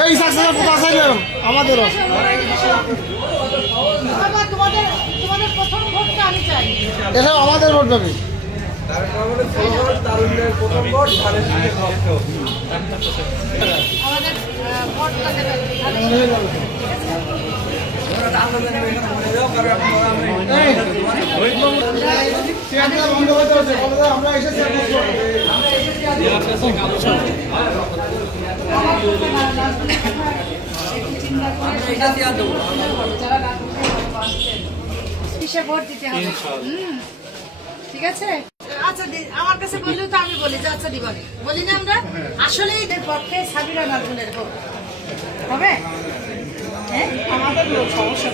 এই সাকসেসের কথা আছে আমাদেরও। বাবা, তোমাদের তোমাদের প্রথম ভোটটা আমি চাই এটা আমাদের ভোট পাবে আমাদের আমরা এসেছি কিসে ভোট দিতে হবে? ঠিক আছে? আচ্ছা আমার কাছে বললেও তো আমি বলি যে আচ্ছা দিবানি। বলি না আমরা আসলে এদের পক্ষে সাবিরা নাজমুলের ভোট। হবে? হ্যাঁ? আমাদের লোক সমস্যা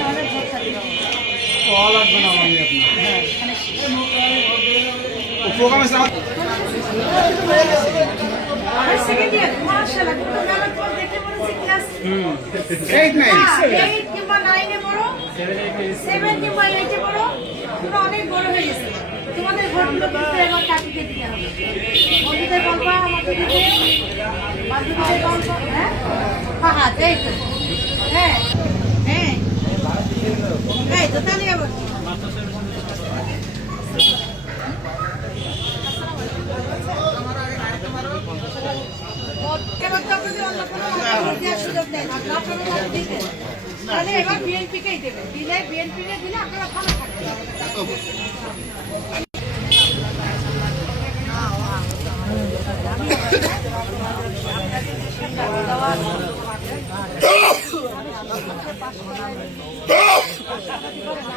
আমাদের ভোট সাবিরা না অনেক বড় হয়ে গেছে তোমাদের ভোটগুলো কিন্তু এবার কাকিকে দিতে হবে বন্ধুদের বলবা আমাকে দিতে বান্ধবীদের বলবা হ্যাঁ ফাহাদ এই তো হ্যাঁ হ্যাঁ এই তো তাহলে আবার কি? ভোট এবার তো আপনাদের অন্য কোনো ভোট দেওয়ার সুযোগ নেই আপনারা ভোট দিতেন তাহলে এবার বিএনপিকেই দেবে দিলে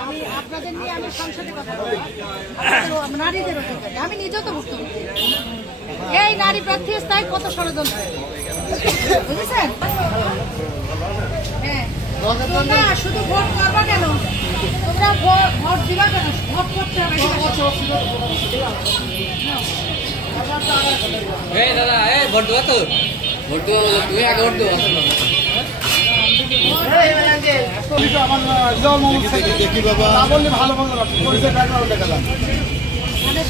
আমি আপনাদের নিয়ে আমি সংসদে কথা বলব নারীদের আমি নিজেও তো ভুক্তভোগী এই নারী প্রার্থী স্থায়ী কত ষড়যন্ত্র? বুঝেছেন হ্যাঁ শুধু ভোট তোমরা ভোট দিবা কেন ভোট করতে দাদা এই ভোট দেওয়া তো ভোট দেওয়া তুমি আগে ভোট বাবা ভালো ভালো দেখালাম মানে